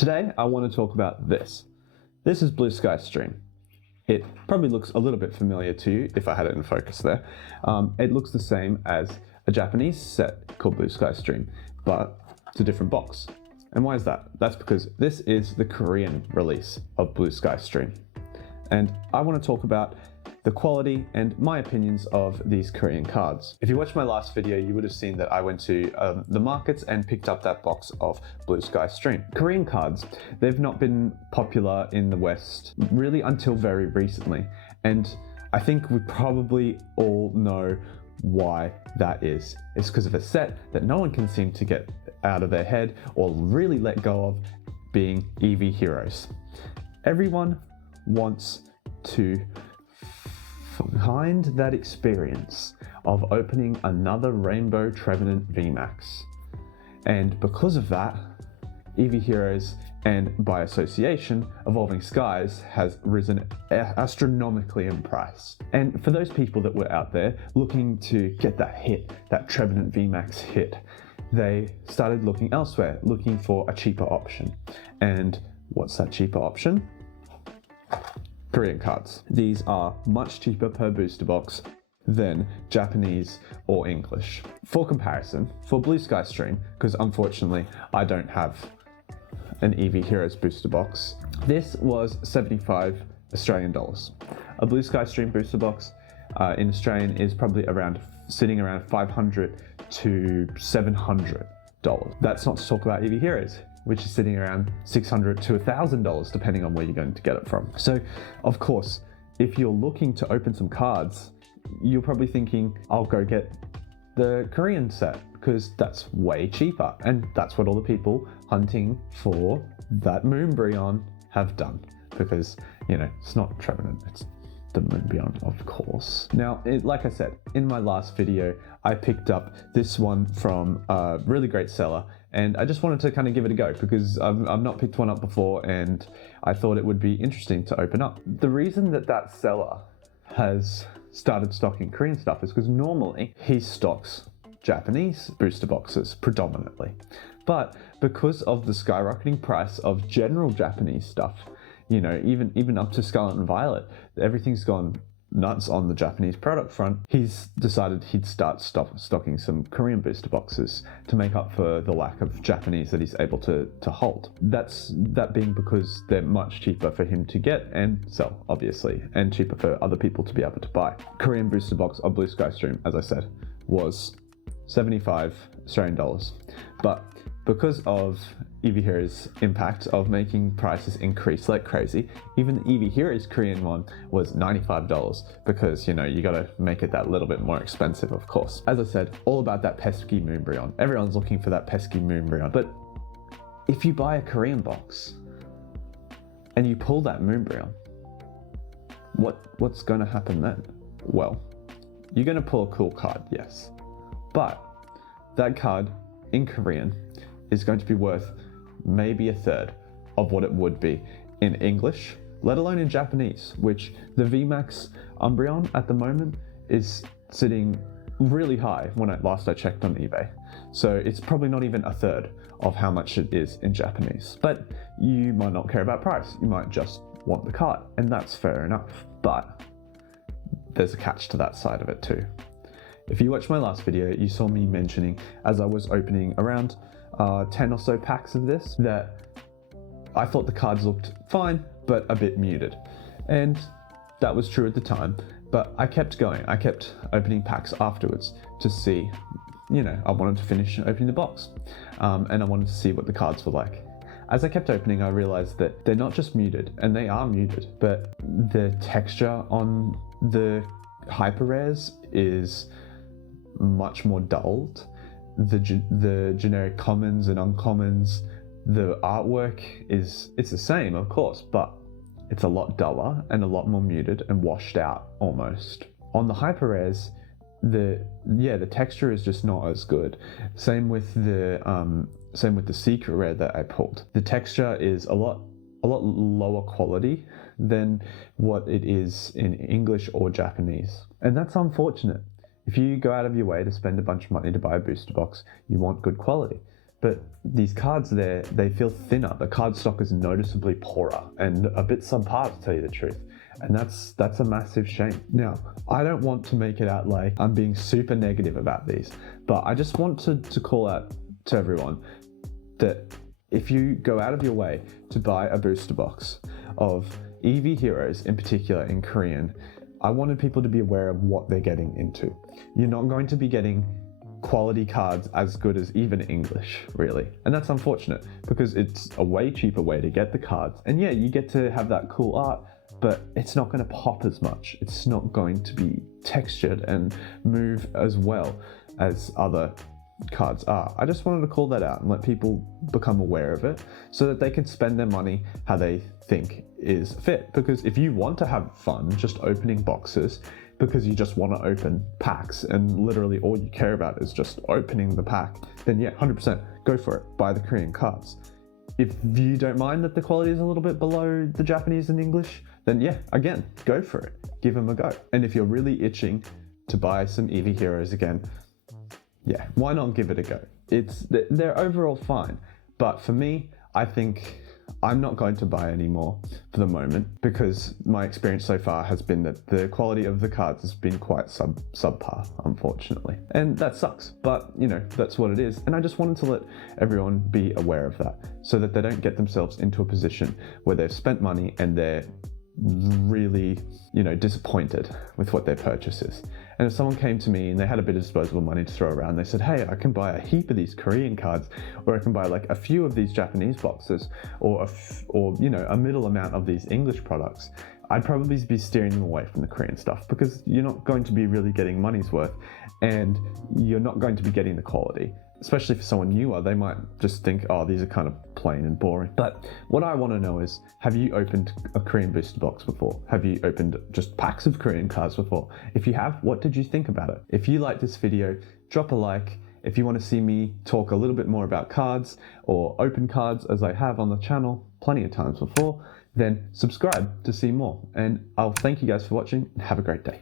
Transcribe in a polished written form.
Today I want to talk about this. This is Blue Sky Stream. It probably looks a little bit familiar to you if I had it in focus there. It looks the same as a Japanese set called Blue Sky Stream, but it's a different box. And why is that? That's because this is the Korean release of Blue Sky Stream. And I want to talk about the quality and my opinions of these Korean cards. If you watched my last video, you would have seen that I went to the markets and picked up that box of Blue Sky Stream. Korean cards, they've not been popular in the West really until very recently. And I think we probably all know why that is. It's because of a set that no one can seem to get out of their head or really let go of, being EV Heroes. Everyone wants to find that experience of opening another Rainbow Trevenant VMAX. And because of that, EV Heroes and by association, Evolving Skies has risen astronomically in price. And for those people that were out there looking to get that hit, that Trevenant VMAX hit, they started looking elsewhere, looking for a cheaper option. And what's that cheaper option? Korean cards. These are much cheaper per booster box than Japanese or English. For comparison, for Blue Sky Stream, because unfortunately I don't have an EV Heroes booster box, this was 75 Australian dollars. A Blue Sky Stream booster box in Australian is probably sitting around $500 to $700. That's not to talk about EV Heroes, which is sitting around $600 to $1,000 depending on where you're going to get it from. So of course, if you're looking to open some cards, you're probably thinking, I'll go get the Korean set because that's way cheaper. And that's what all the people hunting for that Moonbryon have done, because, you know, it's not Trevenant, it's the Moonbryon, of course. Now, like I said, in my last video, I picked up this one from a really great seller, and I just wanted to kind of give it a go because I've not picked one up before and I thought it would be interesting to open up. The reason that seller has started stocking Korean stuff is because normally he stocks Japanese booster boxes predominantly. But because of the skyrocketing price of general Japanese stuff, you know, even up to Scarlet and Violet, everything's gone nuts on the Japanese product front. He's decided he'd start stocking some Korean booster boxes to make up for the lack of Japanese that he's able to hold. That being because they're much cheaper for him to get and sell, obviously, and cheaper for other people to be able to buy. Korean booster box of Blue Sky Stream, as I said, was 75 Australian dollars. But because of EV Heroes' impact of making prices increase like crazy, even the EV Heroes Korean one was $95 because, you know, you gotta make it that little bit more expensive, of course. As I said, all about that pesky Moonbryon. Everyone's looking for that pesky Moonbryon. But if you buy a Korean box and you pull that Moonbryon, what's gonna happen then? Well, you're gonna pull a cool card, yes. But that card in Korean is going to be worth maybe a third of what it would be in English, let alone in Japanese, which the VMAX Umbreon at the moment is sitting really high when last I checked on eBay. So it's probably not even a third of how much it is in Japanese. But you might not care about price. You might just want the card, and that's fair enough. But there's a catch to that side of it too. If you watched my last video, you saw me mentioning, as I was opening around 10 or so packs of this, that I thought the cards looked fine, but a bit muted. And that was true at the time, but I kept going. I kept opening packs afterwards to see, you know, I wanted to finish opening the box. And I wanted to see what the cards were like. As I kept opening, I realized that they're not just muted, and they are muted, but the texture on the hyper rares is much more dulled. The generic commons and uncommons, the artwork it's the same, of course, but it's a lot duller and a lot more muted and washed out almost. On the hyper rares, the texture is just not as good. Same with the secret rare that I pulled. The texture is a lot lower quality than what it is in English or Japanese, and that's unfortunate. If you go out of your way to spend a bunch of money to buy a booster box, you want good quality. But these cards there, they feel thinner. The card stock is noticeably poorer and a bit subpar, to tell you the truth. And that's a massive shame. Now, I don't want to make it out like I'm being super negative about these, but I just want to call out to everyone that if you go out of your way to buy a booster box of EV Heroes, in particular in Korean, I wanted people to be aware of what they're getting into. You're not going to be getting quality cards as good as even English, really. And that's unfortunate because it's a way cheaper way to get the cards. And yeah, you get to have that cool art, but it's not going to pop as much. It's not going to be textured and move as well as other cards are. I just wanted to call that out and let people become aware of it so that they can spend their money how they think is fit. Because if you want to have fun just opening boxes because you just want to open packs and literally all you care about is just opening the pack, then yeah, 100% go for it. Buy the Korean cards. If you don't mind that the quality is a little bit below the Japanese and English, then yeah, again, go for it. Give them a go. And if you're really itching to buy some EV Heroes again, yeah, why not give it a go? They're overall fine. But for me, I think I'm not going to buy any more for the moment because my experience so far has been that the quality of the cards has been quite subpar, unfortunately. And that sucks, but you know, that's what it is. And I just wanted to let everyone be aware of that so that they don't get themselves into a position where they've spent money and they're really, disappointed with what their purchase is. And if someone came to me and they had a bit of disposable money to throw around, they said, hey, I can buy a heap of these Korean cards, or I can buy like a few of these Japanese boxes, or a middle amount of these English products, I'd probably be steering them away from the Korean stuff because you're not going to be really getting money's worth and you're not going to be getting the quality. Especially for someone newer, they might just think, oh, these are kind of plain and boring. But what I want to know is, have you opened a Korean booster box before? Have you opened just packs of Korean cards before? If you have, what did you think about it? If you like this video, drop a like. If you want to see me talk a little bit more about cards or open cards as I have on the channel plenty of times before, then subscribe to see more. And I'll thank you guys for watching and have a great day.